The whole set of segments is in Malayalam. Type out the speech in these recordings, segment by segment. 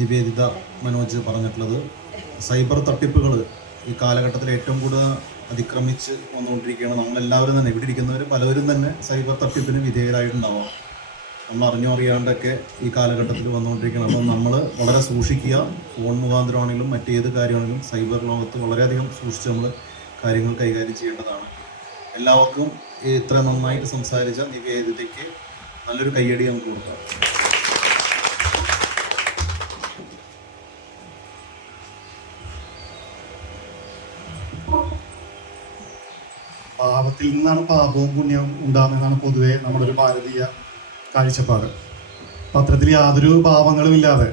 നിവേദിത മനോജ് പറഞ്ഞിട്ടുള്ളത്. സൈബർ തട്ടിപ്പുകൾ ഈ കാലഘട്ടത്തിൽ ഏറ്റവും കൂടുതൽ അതിക്രമിച്ച് വന്നുകൊണ്ടിരിക്കുകയാണ്. നമ്മളെല്ലാവരും തന്നെ ഇവിടെ ഇരിക്കുന്നവർ പലവരും തന്നെ സൈബർ തട്ടിപ്പിന് വിധേയരായിട്ടുണ്ടാവാം. നമ്മൾ അറിഞ്ഞോ അറിയാണ്ടൊക്കെ ഈ കാലഘട്ടത്തിൽ വന്നുകൊണ്ടിരിക്കുകയാണ്. അപ്പോൾ നമ്മൾ വളരെ സൂക്ഷിക്കുക. ഫോൺ മുഖാന്തരമാണെങ്കിലും മറ്റേത് കാര്യമാണെങ്കിലും സൈബർ ലോകത്ത് വളരെയധികം സൂക്ഷിച്ച് നമ്മൾ കാര്യങ്ങൾ കൈകാര്യം ചെയ്യേണ്ടതാണ്. എല്ലാവർക്കും ഇത്ര നന്നായിട്ട് സംസാരിച്ച നിവേദിതയ്ക്ക് നല്ലൊരു കയ്യടി നമുക്ക് കൊടുക്കാം. പാപത്തിൽ നിന്നാണ് പാപവും പുണ്യവും ഉണ്ടാകുന്നതാണ് പൊതുവെ നമ്മുടെ ഒരു ഭാരതീയ കാഴ്ചപ്പാട്. പത്രത്തിൽ യാതൊരു പാപങ്ങളും ഇല്ലാതെ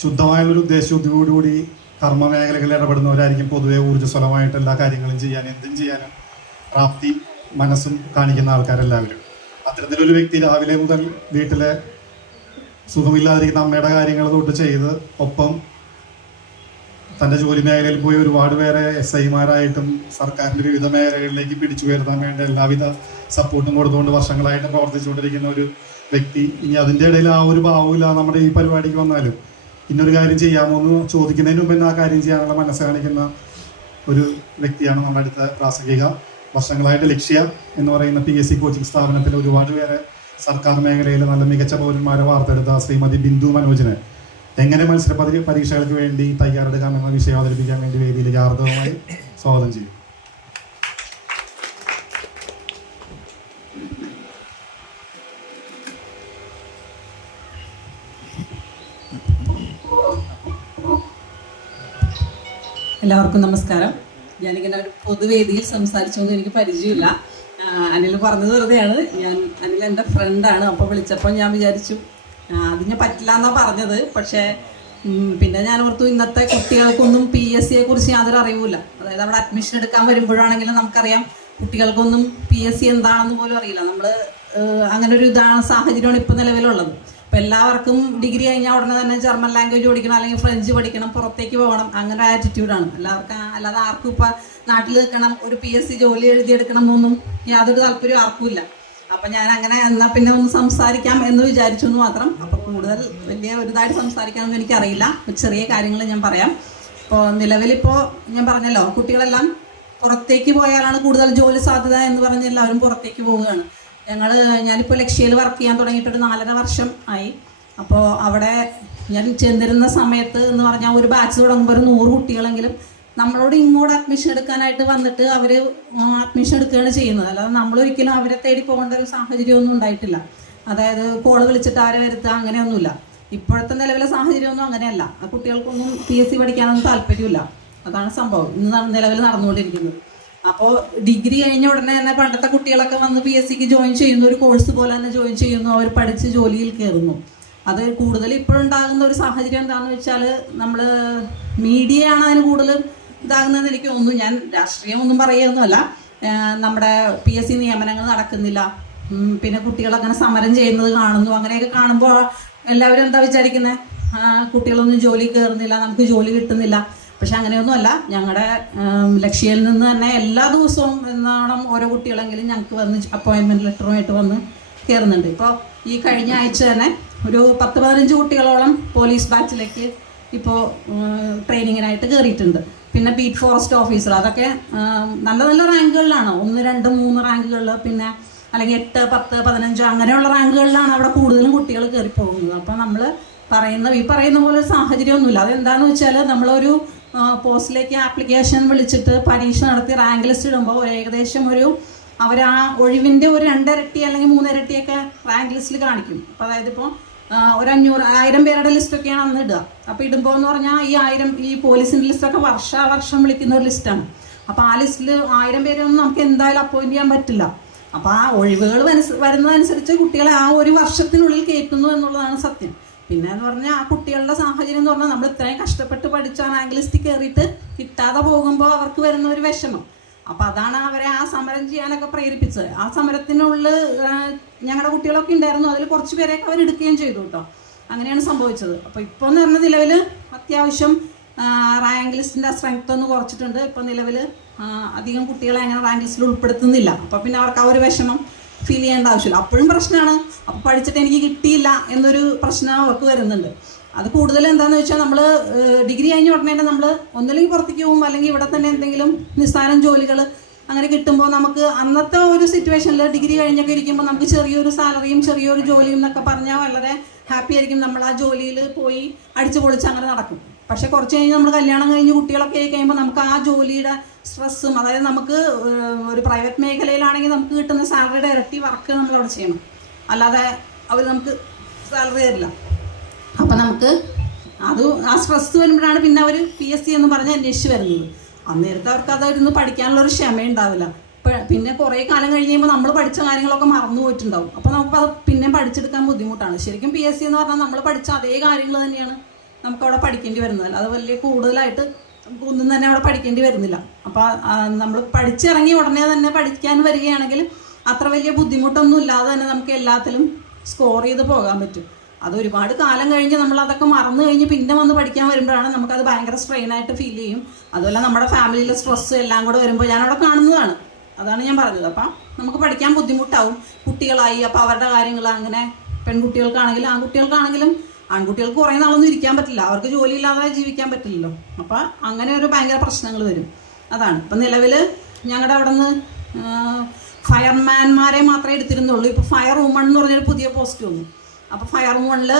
ശുദ്ധമായുള്ളൊരു ഉദ്ദേശബുദ്ധിയോടുകൂടി കർമ്മ മേഖലകളിൽ ഇടപെടുന്നവരായിരിക്കും പൊതുവെ ഊർജ്ജസ്വലമായിട്ട് എല്ലാ കാര്യങ്ങളും ചെയ്യാൻ, എന്തും ചെയ്യാനും പ്രാപ്തി മനസ്സും കാണിക്കുന്ന ആൾക്കാരെല്ലാവരും. അത്തരത്തിലൊരു വ്യക്തി രാവിലെ മുതൽ വീട്ടിലെ സുഖമില്ലാതിരിക്കുന്ന അമ്മയുടെ കാര്യങ്ങൾ തൊട്ട് ചെയ്ത് ഒപ്പം തൻ്റെ ജോലി മേഖലയിൽ പോയി ഒരുപാട് പേരെ SI-മാരായിട്ടും സർക്കാരിൻ്റെ വിവിധ മേഖലകളിലേക്ക് പിടിച്ചു ഉയർത്താൻ വേണ്ട എല്ലാവിധ സപ്പോർട്ടും കൊടുത്തുകൊണ്ട് വർഷങ്ങളായിട്ട് പ്രവർത്തിച്ചുകൊണ്ടിരിക്കുന്ന ഒരു വ്യക്തി. ഇനി അതിൻ്റെ ഇടയിൽ ആ ഒരു ഭാവമില്ല നമ്മുടെ ഈ പരിപാടിക്ക് വന്നാലും ഇന്നൊരു കാര്യം ചെയ്യാമോ എന്ന് ചോദിക്കുന്നതിന് മുമ്പ് തന്നെ ആ കാര്യം ചെയ്യാനുള്ള മനസ്സ് കാണിക്കുന്ന ഒരു വ്യക്തിയാണ് നമ്മുടെ അടുത്ത പ്രാസംഗിക. വർഷങ്ങളായിട്ട് ലക്ഷ്യ എന്ന് പറയുന്ന PSC കോച്ചിങ് സ്ഥാപനത്തിൽ ഒരുപാട് പേരെ സർക്കാർ മേഖലയിൽ നല്ല മികച്ച പൗരന്മാരെ വാർത്തെടുത്ത ശ്രീമതി ബിന്ദു മനോജിനെ എങ്ങനെ മത്സര പരീക്ഷകൾക്ക് വേണ്ടി തയ്യാറെടുക്കാമെന്ന വിഷയം അവതരിപ്പിക്കാൻ വേണ്ടി വേദിയിലേക്ക് ആർദ്രമായി സ്വാഗതം ചെയ്യും. എല്ലാവർക്കും നമസ്കാരം. ഞാനിങ്ങനെ ഒരു പൊതുവേദിയിൽ സംസാരിച്ചൊന്നും എനിക്ക് പരിചയമില്ല. അനിൽ പറഞ്ഞത് വെറുതെയാണ്. അനിൽ എൻ്റെ ഫ്രണ്ടാണ്. അപ്പോൾ വിളിച്ചപ്പോൾ ഞാൻ വിചാരിച്ചു അതിന് പറ്റില്ല എന്നാണ് പറഞ്ഞത്. പക്ഷേ പിന്നെ ഞാൻ ഓർത്തു ഇന്നത്തെ കുട്ടികൾക്കൊന്നും PSCയെ കുറിച്ച് യാതൊരു അറിവില്ല. അതായത് അവിടെ അഡ്മിഷൻ എടുക്കാൻ വരുമ്പോഴാണെങ്കിലും നമുക്കറിയാം കുട്ടികൾക്കൊന്നും PSC എന്താണെന്ന് പോലും അറിയില്ല. നമ്മൾ അങ്ങനെ ഒരു സാഹചര്യമാണ് ഇപ്പോൾ നിലവിലുള്ളത്. അപ്പോൾ എല്ലാവർക്കും ഡിഗ്രി കഴിഞ്ഞാൽ ഉടനെ തന്നെ ജർമ്മൻ ലാംഗ്വേജ് പഠിക്കണം, അല്ലെങ്കിൽ ഫ്രഞ്ച് പഠിക്കണം, പുറത്തേക്ക് പോകണം, അങ്ങനെ ആറ്റിറ്റ്യൂഡാണ് എല്ലാവർക്കും. അല്ലാതെ ആർക്കും ഇപ്പം നാട്ടിൽ നിൽക്കണം, ഒരു PSC ജോലി എഴുതിയെടുക്കണം എന്നൊന്നും യാതൊരു താല്പര്യവും ആർക്കും ഇല്ല. അപ്പം ഞാൻ അങ്ങനെ എന്നാൽ പിന്നെ ഒന്ന് സംസാരിക്കാം എന്ന് വിചാരിച്ചു എന്ന് മാത്രം. അപ്പോൾ കൂടുതൽ വലിയ ഒരുതായിട്ട് സംസാരിക്കാനൊന്നും എനിക്കറിയില്ല. ചെറിയ കാര്യങ്ങൾ ഞാൻ പറയാം. ഇപ്പോൾ നിലവിലിപ്പോൾ ഞാൻ പറഞ്ഞല്ലോ, കുട്ടികളെല്ലാം പുറത്തേക്ക് പോയാലാണ് കൂടുതൽ ജോലി സാധ്യത എന്ന് പറഞ്ഞ് എല്ലാവരും പുറത്തേക്ക് പോവുകയാണ്. ഞാനിപ്പോൾ ലക്ഷ്യയിൽ വർക്ക് ചെയ്യാൻ തുടങ്ങിയിട്ടൊരു 4.5 വർഷം ആയി. അപ്പോൾ അവിടെ ഞാൻ ചെന്നിരുന്ന സമയത്ത് എന്ന് പറഞ്ഞാൽ ഒരു ബാച്ച് തുടങ്ങുമ്പോൾ ഒരു 100 കുട്ടികളെങ്കിലും നമ്മളോട് ഇങ്ങോട്ട് അഡ്മിഷൻ എടുക്കാനായിട്ട് വന്നിട്ട് അവർ അഡ്മിഷൻ എടുക്കുകയാണ് ചെയ്യുന്നത്. അല്ലാതെ നമ്മളൊരിക്കലും അവരെ തേടി പോകേണ്ട ഒരു സാഹചര്യമൊന്നും ഉണ്ടായിട്ടില്ല. അതായത് കോൾ വിളിച്ചിട്ട് അവരെ വരുത്തുക അങ്ങനെയൊന്നുമില്ല. ഇപ്പോഴത്തെ നിലവിലെ സാഹചര്യമൊന്നും അങ്ങനെയല്ല. ആ കുട്ടികൾക്കൊന്നും PSC പഠിക്കാനൊന്നും താല്പര്യമില്ല. അതാണ് സംഭവം ഇന്ന് നിലവിൽ നടന്നുകൊണ്ടിരിക്കുന്നത്. അപ്പോൾ ഡിഗ്രി കഴിഞ്ഞ ഉടനെ തന്നെ പണ്ടത്തെ കുട്ടികളൊക്കെ വന്ന് PSCക്ക് ജോയിൻ ചെയ്യുന്നു, ഒരു കോഴ്സ് പോലെ തന്നെ ജോയിൻ ചെയ്യുന്നു, അവർ പഠിച്ച് ജോലിയിൽ കയറുന്നു. അത് കൂടുതൽ ഇപ്പോഴുണ്ടാകുന്ന ഒരു സാഹചര്യം എന്താണെന്ന് വെച്ചാൽ നമ്മൾ മീഡിയയാണ് അതിന് കൂടുതൽ ഇതാകുന്നതെന്ന് എനിക്ക് തോന്നുന്നു. ഞാൻ രാഷ്ട്രീയമൊന്നും പറയുകയൊന്നുമല്ല. നമ്മുടെ PSC നിയമനങ്ങൾ നടക്കുന്നില്ല, പിന്നെ കുട്ടികളങ്ങനെ സമരം ചെയ്യുന്നത് കാണുന്നു. അങ്ങനെയൊക്കെ കാണുമ്പോൾ എല്ലാവരും എന്താ വിചാരിക്കുന്നത്, കുട്ടികളൊന്നും ജോലി കയറുന്നില്ല, നമുക്ക് ജോലി കിട്ടുന്നില്ല. പക്ഷെ അങ്ങനെയൊന്നുമല്ല. ഞങ്ങളുടെ ലക്ഷ്യയിൽ നിന്ന് തന്നെ എല്ലാ ദിവസവും എന്നോണം ഓരോ കുട്ടികളെങ്കിലും ഞങ്ങൾക്ക് വന്ന് അപ്പോയിൻമെൻറ്റ് ലെറ്ററുമായിട്ട് വന്ന് കയറുന്നുണ്ട്. ഇപ്പോൾ ഈ കഴിഞ്ഞ ആഴ്ച തന്നെ ഒരു 10-15 കുട്ടികളോളം പോലീസ് ബാച്ചിലേക്ക് ഇപ്പോൾ ട്രെയിനിങ്ങിനായിട്ട് കയറിയിട്ടുണ്ട്. പിന്നെ ബീറ്റ് ഫോറസ്റ്റ് ഓഫീസർ, അതൊക്കെ നല്ല നല്ല റാങ്കുകളിലാണ്. 1, 2, 3 റാങ്കുകളിൽ, പിന്നെ അല്ലെങ്കിൽ 8, 10, 15 അങ്ങനെയുള്ള റാങ്കുകളിലാണ് അവിടെ കൂടുതലും കുട്ടികൾ കയറി പോകുന്നത്. അപ്പോൾ നമ്മൾ ഈ പറയുന്ന പോലെ ഒരു സാഹചര്യമൊന്നുമില്ല. അതെന്താണെന്ന് വെച്ചാൽ നമ്മളൊരു പോസ്റ്റിലേക്ക് ആപ്ലിക്കേഷൻ വിളിച്ചിട്ട് പരീക്ഷ നടത്തി റാങ്ക് ലിസ്റ്റ് ഇടുമ്പോൾ ഏകദേശം അവർ ആ ഒഴിവിൻ്റെ ഒരു 2 ഇരട്ടി അല്ലെങ്കിൽ 3 ഇരട്ടിയൊക്കെ റാങ്ക് ലിസ്റ്റിൽ കാണിക്കും. അപ്പോൾ അതായത് ഇപ്പോൾ ഒരു 1000 പേരുടെ ലിസ്റ്റൊക്കെയാണ് അന്ന് ഇടുക. അപ്പോൾ ഇടുമ്പോൾ എന്ന് പറഞ്ഞാൽ ഈ പോലീസിൻ്റെ ലിസ്റ്റൊക്കെ വർഷം വിളിക്കുന്ന ഒരു ലിസ്റ്റാണ്. അപ്പോൾ ആ ലിസ്റ്റിൽ 1000 പേരൊന്നും നമുക്ക് എന്തായാലും അപ്പോയിൻറ്റ് ചെയ്യാൻ പറ്റില്ല. അപ്പോൾ ആ ഒഴിവുകൾ വരുന്നതനുസരിച്ച് കുട്ടികളെ ആ ഒരു വർഷത്തിനുള്ളിൽ കയറ്റുന്നു എന്നുള്ളതാണ് സത്യം. പിന്നെ എന്ന് പറഞ്ഞാൽ ആ കുട്ടികളുടെ സാഹചര്യം എന്ന് പറഞ്ഞാൽ നമ്മൾ ഇത്രയും കഷ്ടപ്പെട്ട് പഠിച്ച റാങ്ക് ലിസ്റ്റിൽ കയറിയിട്ട് കിട്ടാതെ പോകുമ്പോൾ അവർക്ക് വരുന്ന ഒരു വിഷമം. അപ്പോൾ അതാണ് അവരെ ആ സമരം ചെയ്യാനൊക്കെ പ്രേരിപ്പിച്ചത്. ആ സമരത്തിനുള്ളിൽ ഞങ്ങളുടെ കുട്ടികളൊക്കെ ഉണ്ടായിരുന്നു. അതിൽ കുറച്ച് പേരെയൊക്കെ അവർ എടുക്കുകയും ചെയ്തു കേട്ടോ. അങ്ങനെയാണ് സംഭവിച്ചത്. അപ്പോൾ ഇപ്പോൾ എന്ന് പറഞ്ഞ നിലവിൽ അത്യാവശ്യം റാങ്ക് ലിസ്റ്റിൻ്റെ സ്ട്രെങ്ത് ഒന്ന് കുറച്ചിട്ടുണ്ട്. ഇപ്പോൾ നിലവിൽ അധികം കുട്ടികളെ അങ്ങനെ റാങ്ക് ലിസ്റ്റിൽ ഉൾപ്പെടുത്തുന്നില്ല. അപ്പോൾ പിന്നെ അവർക്ക് ആ ഒരു വിഷമം ഫീൽ ചെയ്യേണ്ട ആവശ്യമില്ല. അപ്പോഴും പ്രശ്നമാണ്, അപ്പോൾ പഠിച്ചിട്ട് എനിക്ക് കിട്ടിയില്ല എന്നൊരു പ്രശ്നം അവർക്ക് വരുന്നുണ്ട്. അത് കൂടുതൽ എന്താണെന്ന് വെച്ചാൽ നമ്മൾ ഡിഗ്രി കഴിഞ്ഞ ഉടനെ തന്നെ നമ്മൾ ഒന്നില്ലെങ്കിൽ പുറത്തേക്ക് പോകും, അല്ലെങ്കിൽ ഇവിടെ തന്നെ എന്തെങ്കിലും നിസ്സാരം ജോലികൾ അങ്ങനെ കിട്ടുമ്പോൾ നമുക്ക് അന്നത്തെ ഒരു സിറ്റുവേഷനിൽ ഡിഗ്രി കഴിഞ്ഞൊക്കെ ഇരിക്കുമ്പോൾ നമുക്ക് ചെറിയൊരു സാലറിയും ചെറിയൊരു ജോലിയും എന്നൊക്കെ പറഞ്ഞാൽ വളരെ ഹാപ്പി ആയിരിക്കും. നമ്മൾ ആ ജോലിയിൽ പോയി അടിച്ചു പൊളിച്ച് അങ്ങനെ നടക്കും. പക്ഷേ കുറച്ച് കഴിഞ്ഞ് നമ്മൾ കല്യാണം കഴിഞ്ഞ് കുട്ടികളൊക്കെ ആയി കഴിയുമ്പോൾ നമുക്ക് ആ ജോലിയുടെ സ്ട്രെസ്സും, അതായത് നമുക്ക് ഒരു പ്രൈവറ്റ് മേഖലയിലാണെങ്കിൽ നമുക്ക് കിട്ടുന്ന സാലറിയുടെ ഇരട്ടി വർക്ക് നമ്മളവിടെ ചെയ്യണം, അല്ലാതെ അവർ നമുക്ക് സാലറി തരില്ല. അപ്പം നമുക്ക് അത് ആ സ്ട്രെസ് വരുമ്പോഴാണ് പിന്നെ അവർ PSC എന്ന് പറഞ്ഞ് അന്വേഷിച്ച് വരുന്നത്. അന്നേരത്തെ അവർക്ക് അതായിരുന്നു പഠിക്കാനുള്ളൊരു ക്ഷമ ഉണ്ടാവില്ല. പിന്നെ കുറേ കാലം കഴിഞ്ഞ് കഴിയുമ്പോൾ നമ്മൾ പഠിച്ച കാര്യങ്ങളൊക്കെ മറന്നു പോയിട്ടുണ്ടാവും. അപ്പോൾ നമുക്കത് പിന്നെ പഠിച്ചെടുക്കാൻ ബുദ്ധിമുട്ടാണ്. ശരിക്കും PSC എന്ന് പറഞ്ഞാൽ നമ്മൾ പഠിച്ച അതേ കാര്യങ്ങൾ തന്നെയാണ് നമുക്കവിടെ പഠിക്കേണ്ടി വരുന്നത്. അത് വലിയ കൂടുതലായിട്ട് നമുക്കൊന്നും തന്നെ അവിടെ പഠിക്കേണ്ടി വരുന്നില്ല. അപ്പോൾ നമ്മൾ പഠിച്ചിറങ്ങി ഉടനെ തന്നെ പഠിക്കാൻ വരികയാണെങ്കിൽ അത്ര വലിയ ബുദ്ധിമുട്ടൊന്നും ഇല്ലാതെ തന്നെ നമുക്ക് എല്ലാത്തിലും സ്കോർ ചെയ്ത് പോകാൻ പറ്റും. അത് ഒരുപാട് കാലം കഴിഞ്ഞ് നമ്മൾ അതൊക്കെ മറന്നു കഴിഞ്ഞ് പിന്നെ വന്ന് പഠിക്കാൻ വരുമ്പോഴാണ് നമുക്കത് ഭയങ്കര സ്ട്രെയിനായിട്ട് ഫീൽ ചെയ്യും. അതുപോലെ നമ്മുടെ ഫാമിലിയിലെ സ്ട്രെസ്സ് എല്ലാം കൂടെ വരുമ്പോൾ ഞാനവിടെ കാണുന്നതാണ്. അതാണ് ഞാൻ പറഞ്ഞത്. അപ്പം നമുക്ക് പഠിക്കാൻ ബുദ്ധിമുട്ടാവും. കുട്ടികളായി, അപ്പോൾ അവരുടെ കാര്യങ്ങൾ അങ്ങനെ പെൺകുട്ടികൾക്കാണെങ്കിലും ആൺകുട്ടികൾക്കാണെങ്കിലും, ആൺകുട്ടികൾക്ക് കുറേ നാളൊന്നും ഇരിക്കാൻ പറ്റില്ല, അവർക്ക് ജോലിയില്ലാതെ ജീവിക്കാൻ പറ്റില്ലല്ലോ. അപ്പം അങ്ങനെ ഒരു ഭയങ്കര പ്രശ്നങ്ങൾ വരും. അതാണ് ഇപ്പം നിലവിൽ ഞങ്ങളുടെ അവിടെ നിന്ന് ഫയർമാൻമാരെ മാത്രമേ എടുത്തിരുന്നുള്ളൂ. ഇപ്പോൾ ഫയർ വുമൺ എന്ന് പറഞ്ഞൊരു പുതിയ പോസ്റ്റ് വന്നു. അപ്പോൾ ഫയർ വുമണിൽ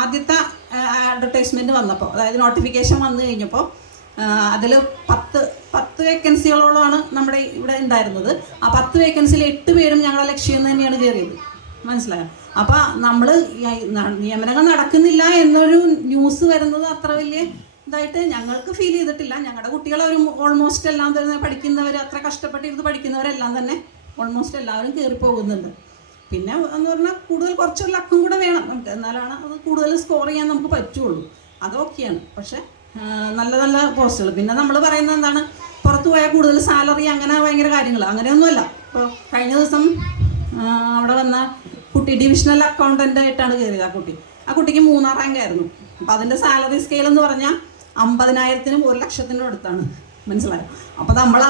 ആദ്യത്തെ അഡ്വർടൈസ്മെൻറ്റ് വന്നപ്പോൾ, അതായത് നോട്ടിഫിക്കേഷൻ വന്നു കഴിഞ്ഞപ്പോൾ അതിൽ 10 വേക്കൻസികളോളമാണ് നമ്മുടെ ഇവിടെ ഉണ്ടായിരുന്നത്. ആ 10 വേക്കൻസിയിൽ 8 പേരും ഞങ്ങളുടെ ലക്ഷ്യം തന്നെയാണ് കയറിയത്. മനസ്സിലായോ? അപ്പം നമ്മൾ നിയമനങ്ങൾ നടക്കുന്നില്ല എന്നൊരു ന്യൂസ് വരുന്നത് അത്ര വലിയ ഇതായിട്ട് ഞങ്ങൾക്ക് ഫീൽ ചെയ്തിട്ടില്ല. ഞങ്ങളുടെ കുട്ടികളൊരു ഓൾമോസ്റ്റ് എല്ലാം തന്നെ പഠിക്കുന്നവർ, അത്ര കഷ്ടപ്പെട്ടിരുന്ന് പഠിക്കുന്നവരെല്ലാം തന്നെ ഓൾമോസ്റ്റ് എല്ലാവരും കയറി പോകുന്നുണ്ട്. പിന്നെ എന്ന് പറഞ്ഞാൽ കൂടുതൽ കുറച്ചൊരു ലക്കും കൂടെ വേണം നമുക്ക്, എന്നാലാണ് അത് കൂടുതൽ സ്കോർ ചെയ്യാൻ നമുക്ക് പറ്റുള്ളൂ. അതൊക്കെയാണ്. പക്ഷേ നല്ല നല്ല പോസ്റ്റുകൾ. പിന്നെ നമ്മൾ പറയുന്നത് എന്താണ്, പുറത്ത് പോയാൽ കൂടുതൽ സാലറി, അങ്ങനെ ഭയങ്കര കാര്യങ്ങൾ അങ്ങനെയൊന്നുമല്ല. ഇപ്പോൾ കഴിഞ്ഞ ദിവസം അവിടെ വന്ന കുട്ടി ഡിവിഷണൽ അക്കൗണ്ടൻ്റ് ആയിട്ടാണ് കയറിയത്. ആ കുട്ടിക്ക് 3-ാം റാങ്ക് ആയിരുന്നു. അപ്പോൾ അതിൻ്റെ സാലറി സ്കെയിൽ എന്ന് പറഞ്ഞാൽ 50,000-നും 1,00,000-നും അടുത്താണ്. മനസ്സിലായോ? അപ്പോൾ നമ്മൾ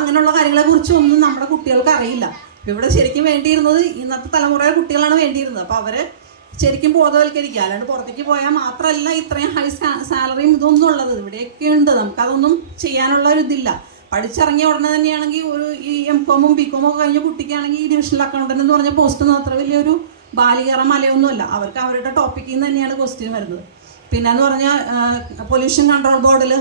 അങ്ങനെയുള്ള കാര്യങ്ങളെക്കുറിച്ചൊന്നും നമ്മുടെ കുട്ടികൾക്ക് അറിയില്ല. ഇവിടെ ശരിക്കും വേണ്ടിയിരുന്നത് ഇന്നത്തെ തലമുറയിലെ കുട്ടികളാണ് വേണ്ടിയിരുന്നത്. അപ്പോൾ അവർ ശരിക്കും ബോധവൽക്കരിക്കുക, അല്ലാണ്ട് പുറത്തേക്ക് പോയാൽ മാത്രമല്ല ഇത്രയും ഹൈ സാലറിയും ഇതൊന്നും ഉള്ളത്. ഇവിടെയൊക്കെ ഉണ്ട്. നമുക്കതൊന്നും ചെയ്യാനുള്ള ഒരു ഇതില്ല. പഠിച്ചിറങ്ങിയ ഉടനെ തന്നെയാണെങ്കിൽ ഈ MCOM-ഉം BCOM-ഉം ഒക്കെ കഴിഞ്ഞ കുട്ടിക്കാണെങ്കിൽ ഈ ഡിവിഷണൽ അക്കൗണ്ടൻ്റ് എന്ന് പറഞ്ഞ പോസ്റ്റൊന്നും അത്ര വലിയൊരു ബാലികേറ മലയൊന്നുമല്ല. അവർക്ക് അവരുടെ ടോപ്പിക്കിൽ നിന്ന് തന്നെയാണ് ക്വസ്റ്റ്യൻ വരുന്നത്. പിന്നെന്ന് പറഞ്ഞാൽ പൊല്യൂഷൻ കൺട്രോൾ ബോർഡിൽ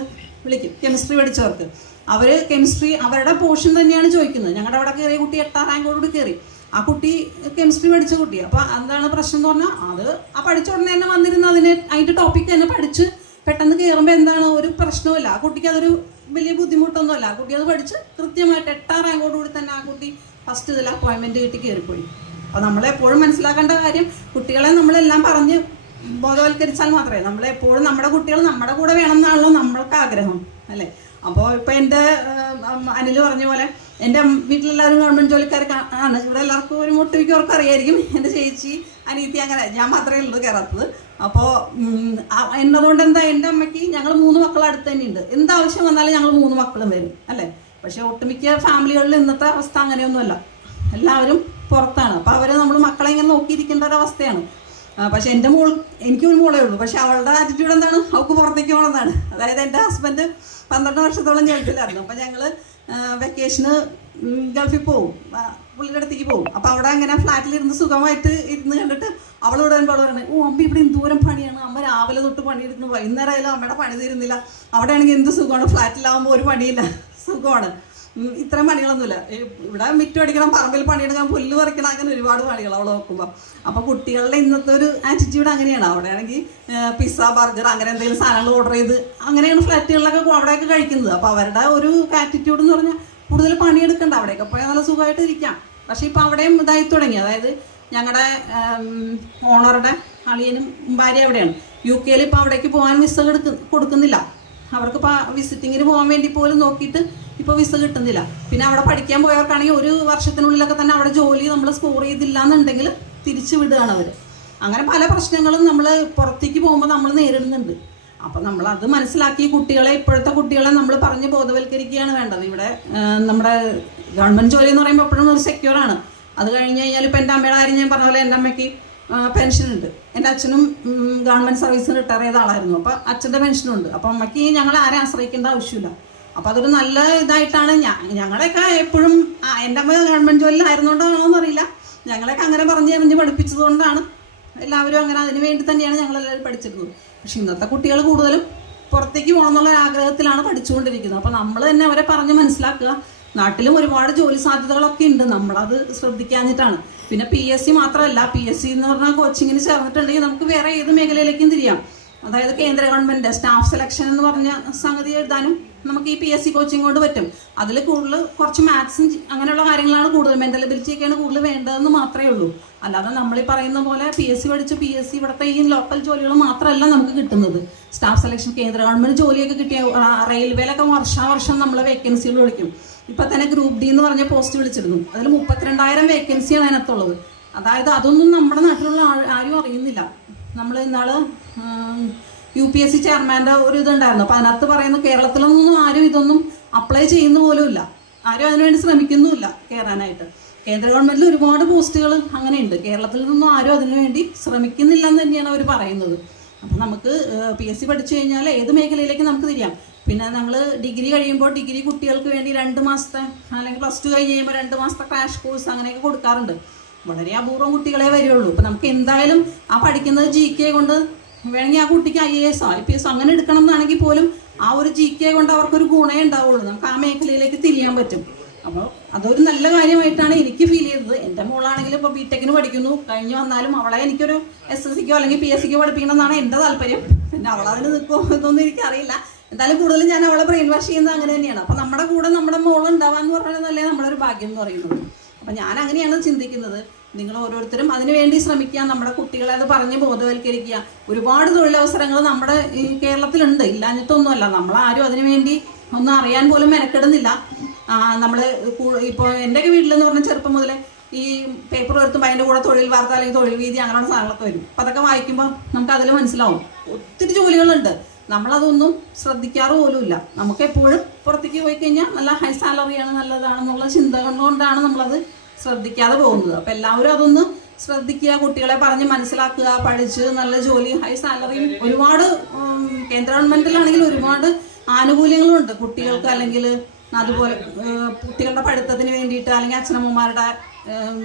വിളിക്കും കെമിസ്ട്രി പഠിച്ചവർക്ക്. അവർ കെമിസ്ട്രി അവരുടെ പോർഷൻ തന്നെയാണ് ചോദിക്കുന്നത്. ഞങ്ങളുടെ അവിടെ കയറിയ കുട്ടി 8-ാം റാങ്കോടുകൂടി കയറി. ആ കുട്ടി കെമിസ്ട്രി പഠിച്ച കുട്ടി. അപ്പോൾ എന്താണ് പ്രശ്നം എന്ന് പറഞ്ഞാൽ, അത് ആ പഠിച്ച ഉടനെ തന്നെ വന്നിരുന്നു അതിൻ്റെ ടോപ്പിക്ക് തന്നെ പഠിച്ച് പെട്ടെന്ന് കയറുമ്പോൾ എന്താണ് ഒരു പ്രശ്നമില്ല. ആ കുട്ടിക്ക് അതൊരു വലിയ ബുദ്ധിമുട്ടൊന്നുമല്ല. ആ കുട്ടി അത് പഠിച്ച് കൃത്യമായിട്ട് 8-ാം റാങ്കോടുകൂടി തന്നെ ആ കുട്ടി ഫസ്റ്റ് ഇതിൽ അപ്പോയിൻമെൻറ്റ് കിട്ടി കയറിപ്പോയി. അപ്പോൾ നമ്മളെപ്പോഴും മനസ്സിലാക്കേണ്ട കാര്യം, കുട്ടികളെ നമ്മളെല്ലാം പറഞ്ഞ് ബോധവൽക്കരിച്ചാൽ മാത്രമേ, നമ്മളെപ്പോഴും നമ്മുടെ കുട്ടികൾ നമ്മുടെ കൂടെ വേണം എന്നാണല്ലോ നമ്മൾക്ക് ആഗ്രഹം, അല്ലേ? അപ്പോൾ ഇപ്പോൾ എൻ്റെ അനിൽ പറഞ്ഞ പോലെ എൻ്റെ വീട്ടിലെല്ലാവരും ഗവൺമെൻറ് ജോലിക്കാർക്ക് ആണ്. ഇവിടെ എല്ലാവർക്കും ഒരു ഒട്ടുമിക്കവർക്ക് അറിയായിരിക്കും. എൻ്റെ ചേച്ചി, അനിയത്തി, അങ്ങനെ ഞാൻ മാത്രമേ ഉള്ളൂ കയറാത്തത്. അപ്പോൾ എന്നതുകൊണ്ട് എന്താ, എൻ്റെ അമ്മയ്ക്ക് ഞങ്ങൾ 3 മക്കൾ അടുത്ത് തന്നെയുണ്ട്. എന്താവശ്യം വന്നാലും ഞങ്ങൾ 3 മക്കളും വരും, അല്ലേ? പക്ഷേ ഒട്ടുമിക്ക ഫാമിലികളിൽ ഇന്നത്തെ അവസ്ഥ അങ്ങനെയൊന്നുമല്ല. എല്ലാവരും പുറത്താണ്. അപ്പോൾ അവർ നമ്മൾ മക്കളെ ഇങ്ങനെ നോക്കിയിരിക്കേണ്ട ഒരവസ്ഥയാണ്. പക്ഷേ എനിക്കൊരു മോളേ ഉള്ളൂ. പക്ഷെ അവളുടെ ആറ്റിറ്റ്യൂഡ് എന്താണ്, അവൾക്ക് പുറത്തേക്ക് പോകണമെന്നാണ്. അതായത് എൻ്റെ ഹസ്ബൻഡ് 12 വർഷത്തോളം ഗൾഫിലായിരുന്നു. അപ്പം ഞങ്ങൾ വെക്കേഷന് ഗൾഫിൽ പോവും, പുള്ളിയുടെ അടുത്തേക്ക് പോകും. അപ്പോൾ അവിടെ അങ്ങനെ ഫ്ലാറ്റിലിരുന്ന് സുഖമായിട്ട് ഇരുന്ന് കണ്ടിട്ട് അവളോട് വരുമ്പോൾ പറയുന്നത്, അമ്മ ഇവിടെ എന്തോരം പണിയാണ്, അമ്മ രാവിലെ തൊട്ട് പണിയെടുക്കുന്നു, വൈകുന്നേരം ആയാലും അമ്മയുടെ പണി തീരുന്നില്ല. അവിടെയാണെങ്കിൽ എന്ത് സുഖമാണ്, ഫ്ലാറ്റിലാകുമ്പോൾ ഒരു പണിയില്ല, സുഖമാണ്, ഇത്രയും പണികളൊന്നുമില്ല. ഇവിടെ മിറ്റം അടിക്കണം, പറമ്പിൽ പണിയെടുക്കണം, പുല്ല് പറിക്കണം, അങ്ങനെ ഒരുപാട് പണികൾ അവൾ നോക്കുമ്പോൾ. അപ്പോൾ കുട്ടികളുടെ ഇന്നത്തെ ഒരു ആറ്റിറ്റ്യൂഡ് അങ്ങനെയാണ്. അവിടെയാണെങ്കിൽ പിസ്സ, ബർഗർ, അങ്ങനെ എന്തെങ്കിലും സാധനങ്ങൾ ഓർഡർ ചെയ്ത് അങ്ങനെയാണ് ഫ്ലാറ്റുകളിലൊക്കെ അവിടെയൊക്കെ കഴിക്കുന്നത്. അപ്പോൾ അവരുടെ ഒരു ആറ്റിറ്റ്യൂഡ് എന്ന് പറഞ്ഞാൽ കൂടുതൽ പണിയെടുക്കണ്ട, അവിടെയൊക്കെ പോയാൽ നല്ല സുഖമായിട്ട് ഇരിക്കാം. പക്ഷേ ഇപ്പോൾ അവിടെയും ഇതായി തുടങ്ങി. അതായത് ഞങ്ങളുടെ ഓണറുടെ അളിയനും ഭാര്യ അവിടെയാണ്. UK ഇപ്പോൾ അവിടേക്ക് പോകാൻ വിസ കൊടുക്കുന്നില്ല. അവർക്കിപ്പോൾ വിസിറ്റിങ്ങിന് പോകാൻ വേണ്ടി പോലും നോക്കിയിട്ട് ഇപ്പോൾ വിസ കിട്ടുന്നില്ല. പിന്നെ അവിടെ പഠിക്കാൻ പോയവർക്കാണെങ്കിൽ 1 വർഷത്തിനുള്ളിലൊക്കെ തന്നെ അവിടെ ജോലി നമ്മൾ സ്കോർ ചെയ്തില്ല എന്നുണ്ടെങ്കിൽ തിരിച്ചു വിടുകയാണ് അവർ. അങ്ങനെ പല പ്രശ്നങ്ങളും നമ്മൾ പുറത്തേക്ക് പോകുമ്പോൾ നമ്മൾ നേരിടുന്നുണ്ട്. അപ്പം നമ്മൾ അത് മനസ്സിലാക്കി കുട്ടികളെ, ഇപ്പോഴത്തെ കുട്ടികളെ നമ്മൾ പറഞ്ഞ് ബോധവൽക്കരിക്കുകയാണ് വേണ്ടത്. ഇവിടെ നമ്മുടെ ഗവൺമെൻറ് ജോലി എന്ന് പറയുമ്പോൾ എപ്പോഴും ഒരു സെക്യൂറാണ്. അത് കഴിഞ്ഞ് കഴിഞ്ഞാൽ ഇപ്പോൾ എൻ്റെ അമ്മയുടെ കാര്യം ഞാൻ പറഞ്ഞ പോലെ എൻ്റെ അമ്മയ്ക്ക് പെൻഷനുണ്ട്. എൻ്റെ അച്ഛനും ഗവൺമെൻറ് സർവീസിന് റിട്ടയർ ചെയ്ത ആളായിരുന്നു. അപ്പോൾ അച്ഛൻ്റെ പെൻഷനുണ്ട്. അപ്പോൾ അമ്മയ്ക്ക് ഞങ്ങളെ ആരെ ആശ്രയിക്കേണ്ട ആവശ്യമില്ല. അപ്പോൾ അതൊരു നല്ല ഇതായിട്ടാണ് ഞങ്ങളെയൊക്കെ എപ്പോഴും എൻ്റെ അമ്മ ഗവൺമെൻറ് ജോലിയിലായിരുന്നുകൊണ്ടാണോ എന്നറിയില്ല, ഞങ്ങളെയൊക്കെ അങ്ങനെ പറഞ്ഞ് പഠിപ്പിച്ചതുകൊണ്ടാണ് എല്ലാവരും അങ്ങനെ അതിന് വേണ്ടി തന്നെയാണ് ഞങ്ങളെല്ലാവരും പഠിച്ചിരുന്നത്. പക്ഷെ ഇന്നത്തെ കുട്ടികൾ കൂടുതലും പുറത്തേക്ക് പോകണം എന്നുള്ള ആഗ്രഹത്തിലാണ് പഠിച്ചുകൊണ്ടിരിക്കുന്നത്. അപ്പോൾ നമ്മൾ തന്നെ അവരെ പറഞ്ഞ് മനസ്സിലാക്കുക. നാട്ടിലും ഒരുപാട് ജോലി സാധ്യതകളൊക്കെ ഉണ്ട്, നമ്മളത് ശ്രദ്ധിക്കാഞ്ഞിട്ടാണ്. പിന്നെ PSC മാത്രമല്ല, PSC എന്ന് പറഞ്ഞാൽ കോച്ചിങ്ങിന് ചേർന്നിട്ടുണ്ടെങ്കിൽ നമുക്ക് വേറെ ഏത് മേഖലയിലേക്കും തിരിയാം. അതായത് കേന്ദ്ര ഗവൺമെൻറ് സ്റ്റാഫ് സെലക്ഷൻ എന്ന് പറഞ്ഞ സംഗതി എഴുതാനും നമുക്ക് ഈ PSC കോച്ചിങ് കൊണ്ട് പറ്റും. അതിൽ കൂടുതൽ കുറച്ച് മാത്സും അങ്ങനെയുള്ള കാര്യങ്ങളാണ് കൂടുതൽ, മെൻ്റൽ എബിലിറ്റിയൊക്കെയാണ് കൂടുതൽ വേണ്ടതെന്ന് മാത്രമേ ഉള്ളൂ. അല്ലാതെ നമ്മൾ ഈ പറയുന്ന പോലെ PSC പഠിച്ച് PSC ഇവിടുത്തെ ഈ ലോക്കൽ ജോലികൾ മാത്രമല്ല നമുക്ക് കിട്ടുന്നത്. സ്റ്റാഫ് സെലക്ഷൻ കേന്ദ്ര ഗവൺമെൻറ് ജോലിയൊക്കെ കിട്ടിയ റെയിൽവേയിലൊക്കെ വർഷാവർഷം നമ്മൾ വേക്കൻസികൾ വിളിക്കും. ഇപ്പം തന്നെ ഗ്രൂപ്പ് D എന്ന് പറഞ്ഞ പോസ്റ്റ് വിളിച്ചിരുന്നു. അതിൽ 32,000 വേക്കൻസിയാണ് അതിനകത്തുള്ളത്. അതായത് അതൊന്നും നമ്മുടെ നാട്ടിലുള്ള ആരും അറിയുന്നില്ല. നമ്മൾ ഇന്നാള് UPSC ചെയർമാൻ്റെ ഒരു ഇതുണ്ടായിരുന്നു. അപ്പോൾ അതിനകത്ത് പറയുന്നു കേരളത്തിലൊന്നും ആരും ഇതൊന്നും അപ്ലൈ ചെയ്യുന്ന പോലും ഇല്ല, ആരും അതിനുവേണ്ടി ശ്രമിക്കുന്നുമില്ല കയറാനായിട്ട്. കേന്ദ്ര ഗവൺമെൻറ്റിൽ ഒരുപാട് പോസ്റ്റുകൾ അങ്ങനെയുണ്ട്, കേരളത്തിൽ നിന്നും ആരും അതിനുവേണ്ടി ശ്രമിക്കുന്നില്ല എന്ന് തന്നെയാണ് അവർ പറയുന്നത്. അപ്പം നമുക്ക് PSC പഠിച്ചു കഴിഞ്ഞാൽ ഏത് മേഖലയിലേക്ക് നമുക്ക് തിരിയാം. പിന്നെ നമ്മൾ ഡിഗ്രി കഴിയുമ്പോൾ ഡിഗ്രി കുട്ടികൾക്ക് വേണ്ടി 2 മാസത്തെ അല്ലെങ്കിൽ +2 കഴിഞ്ഞ് കഴിയുമ്പോൾ 2 മാസത്തെ ക്രാഷ് കോഴ്സ് അങ്ങനെയൊക്കെ കൊടുക്കാറുണ്ട്. വളരെ അപൂർവം കുട്ടികളെ വരുള്ളൂ. ഇപ്പം നമുക്ക് എന്തായാലും ആ പഠിക്കുന്നത് GK കൊണ്ട് വേണമെങ്കിൽ ആ കുട്ടിക്ക് IAS IPS അങ്ങനെ എടുക്കണം എന്നാണെങ്കിൽ പോലും ആ ഒരു GK കൊണ്ട് അവർക്കൊരു ഗുണമേ ഉണ്ടാവുള്ളൂ, നമുക്ക് ആ മേഖലയിലേക്ക് തിരിയാൻ പറ്റും. അപ്പോൾ അതൊരു നല്ല കാര്യമായിട്ടാണ് എനിക്ക് ഫീൽ ചെയ്തത്. എൻ്റെ മോളാണെങ്കിൽ ഇപ്പോൾ BTechന് പഠിക്കുന്നു, കഴിഞ്ഞ് വന്നാലും അവളെ എനിക്കൊരു SSCക്കോ അല്ലെങ്കിൽ PSCക്കോ പഠിപ്പിക്കണം എന്നാണ് എൻ്റെ താല്പര്യം. പിന്നെ അവളതിന് നിൽക്കുമോ എന്നൊന്നും എനിക്കറിയില്ല. എന്തായാലും കൂടുതലും ഞാൻ അവളെ ബ്രെയിൻ വാഷ് ചെയ്യുന്നത് അങ്ങനെ തന്നെയാണ്. അപ്പോൾ നമ്മുടെ കൂടെ നമ്മുടെ മോളുണ്ടാവാന്ന് പറഞ്ഞാലല്ലേ നമ്മുടെ ഒരു ഭാഗ്യം എന്ന് പറയുന്നത്. അപ്പം ഞാൻ അങ്ങനെയാണ് ചിന്തിക്കുന്നത്. നിങ്ങൾ ഓരോരുത്തരും അതിനു വേണ്ടി ശ്രമിക്കുക, നമ്മുടെ കുട്ടികളെ അത് പറഞ്ഞ് ബോധവൽക്കരിക്കുക. ഒരുപാട് തൊഴിലവസരങ്ങൾ നമ്മുടെ ഈ കേരളത്തിലുണ്ട്, ഇല്ലാഞ്ഞിട്ടൊന്നുമല്ല. നമ്മളാരും അതിനു വേണ്ടി ഒന്നും അറിയാൻ പോലും മെനക്കെടുന്നില്ല. നമ്മൾ ഇപ്പോൾ എൻ്റെയൊക്കെ വീട്ടിലെന്ന് പറഞ്ഞാൽ ചെറുപ്പം മുതലേ ഈ പേപ്പർ വരുത്തുമ്പോൾ അതിൻ്റെ കൂടെ തൊഴിൽ വാർത്ത അല്ലെങ്കിൽ തൊഴിൽ വീതി അങ്ങനെയുള്ള സാധനങ്ങളൊക്കെ വരും. അപ്പം അതൊക്കെ വായിക്കുമ്പോൾ നമുക്ക് അതിൽ മനസ്സിലാവും ഒത്തിരി ജോലികളുണ്ട്, നമ്മളതൊന്നും ശ്രദ്ധിക്കാറ് പോലുമില്ല. നമുക്ക് എപ്പോഴും പുറത്തേക്ക് പോയി കഴിഞ്ഞാൽ നല്ല ഹൈ സാലറിയാണ്, നല്ലതാണെന്നുള്ള ചിന്ത കൊണ്ടാണ് നമ്മളത് ശ്രദ്ധിക്കാതെ പോകുന്നത്. അപ്പം എല്ലാവരും അതൊന്ന് ശ്രദ്ധിക്കുക, കുട്ടികളെ പറഞ്ഞ് മനസ്സിലാക്കുക, പഠിച്ച് നല്ല ജോലി ഹൈ സാലറിയും ഒരുപാട് കേന്ദ്ര ഗവൺമെൻറ്റിലാണെങ്കിൽ ഒരുപാട് ആനുകൂല്യങ്ങളുണ്ട് കുട്ടികൾക്ക്. അല്ലെങ്കിൽ അതുപോലെ കുട്ടികളുടെ പഠിത്തത്തിന് വേണ്ടിയിട്ട് അല്ലെങ്കിൽ അച്ഛനമ്മമാരുടെ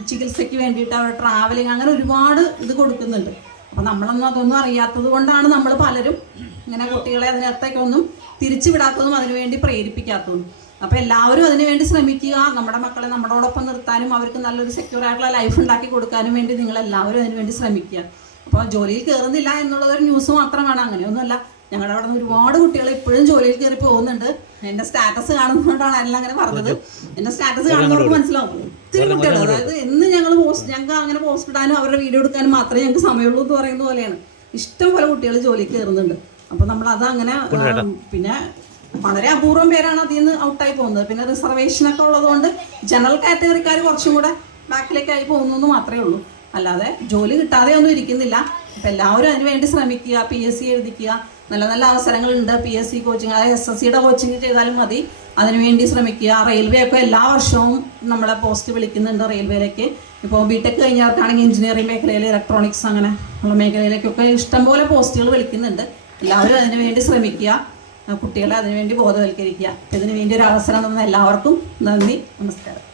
ചികിത്സയ്ക്ക് വേണ്ടിയിട്ട് അവരുടെ ട്രാവലിങ് അങ്ങനെ ഒരുപാട് ഇത് കൊടുക്കുന്നുണ്ട്. അപ്പം നമ്മളൊന്നും അതൊന്നും അറിയാത്തത് കൊണ്ടാണ് നമ്മൾ പലരും ഇങ്ങനെ കുട്ടികളെ അതിനകത്തേക്കൊന്നും തിരിച്ചു വിടാത്തതും അതിനുവേണ്ടി പ്രേരിപ്പിക്കാത്തതും. അപ്പോൾ എല്ലാവരും അതിനുവേണ്ടി ശ്രമിക്കുക. നമ്മുടെ മക്കളെ നമ്മളോടൊപ്പം നിർത്താനും അവർക്ക് നല്ലൊരു സെക്യൂർ ആയിട്ടുള്ള ലൈഫ് ഉണ്ടാക്കി കൊടുക്കാനും വേണ്ടി നിങ്ങളെല്ലാവരും അതിനുവേണ്ടി ശ്രമിക്കുക. അപ്പോൾ ജോലിയിൽ കയറുന്നില്ല എന്നുള്ളതൊരു ന്യൂസ് മാത്രമാണ്, അങ്ങനെയൊന്നുമല്ല. ഞങ്ങളുടെ അവിടെ നിന്ന് ഒരുപാട് കുട്ടികൾ ഇപ്പോഴും ജോലിയിൽ കയറി പോകുന്നുണ്ട്. എൻ്റെ സ്റ്റാറ്റസ് കാണുന്നതുകൊണ്ടാണ് എല്ലാം അങ്ങനെ പറഞ്ഞത്. എൻ്റെ സ്റ്റാറ്റസ് കാണുന്നവർക്ക് മനസ്സിലാവും ഒത്തിരി കുട്ടികൾ. അതായത് എന്ന് ഞങ്ങൾക്ക് അങ്ങനെ പോസ്റ്റ് ഇടാനും അവരുടെ വീഡിയോ എടുക്കാനും മാത്രമേ ഞങ്ങൾക്ക് സമയമുള്ളൂ എന്ന് പറയുന്ന പോലെയാണ്. ഇഷ്ടംപോലെ കുട്ടികൾ ജോലിയിൽ കയറുന്നുണ്ട്. അപ്പോൾ നമ്മളത് അങ്ങനെ പിന്നെ വളരെ അപൂർവം പേരാണ് അതിൽ നിന്ന് ഔട്ടായി പോകുന്നത്. പിന്നെ റിസർവേഷനൊക്കെ ഉള്ളതുകൊണ്ട് ജനറൽ കാറ്റഗറിക്കാർ കുറച്ചും കൂടെ ബാക്കിലേക്കായി പോകുന്നു മാത്രമേ ഉള്ളൂ. അല്ലാതെ ജോലി കിട്ടാതെ ഒന്നും ഇരിക്കുന്നില്ല. അപ്പം എല്ലാവരും അതിന് വേണ്ടി ശ്രമിക്കുക, PSC എഴുതിക്കുക. നല്ല നല്ല അവസരങ്ങളുണ്ട്. PSC കോച്ചിങ്, അതായത് SSCയുടെ കോച്ചിങ് ചെയ്താലും മതി, അതിനുവേണ്ടി ശ്രമിക്കുക. റെയിൽവേ ഒക്കെ എല്ലാ വർഷവും നമ്മളെ പോസ്റ്റ് വിളിക്കുന്നുണ്ട് റെയിൽവേയിലേക്ക്. ഇപ്പോൾ BTech കഴിഞ്ഞവർക്കാണെങ്കിൽ എഞ്ചിനീയറിംഗ് മേഖലയിൽ, ഇലക്ട്രോണിക്സ് അങ്ങനെ ഉള്ള മേഖലയിലേക്കൊക്കെ ഇഷ്ടംപോലെ പോസ്റ്റുകൾ വിളിക്കുന്നുണ്ട്. എല്ലാവരും അതിനു വേണ്ടി ശ്രമിക്കുക, കുട്ടികളെ അതിനുവേണ്ടി ബോധവൽക്കരിക്കുക. ഇതിനു വേണ്ടി ഒരു അവസരം തന്ന എല്ലാവർക്കും നന്ദി, നമസ്കാരം.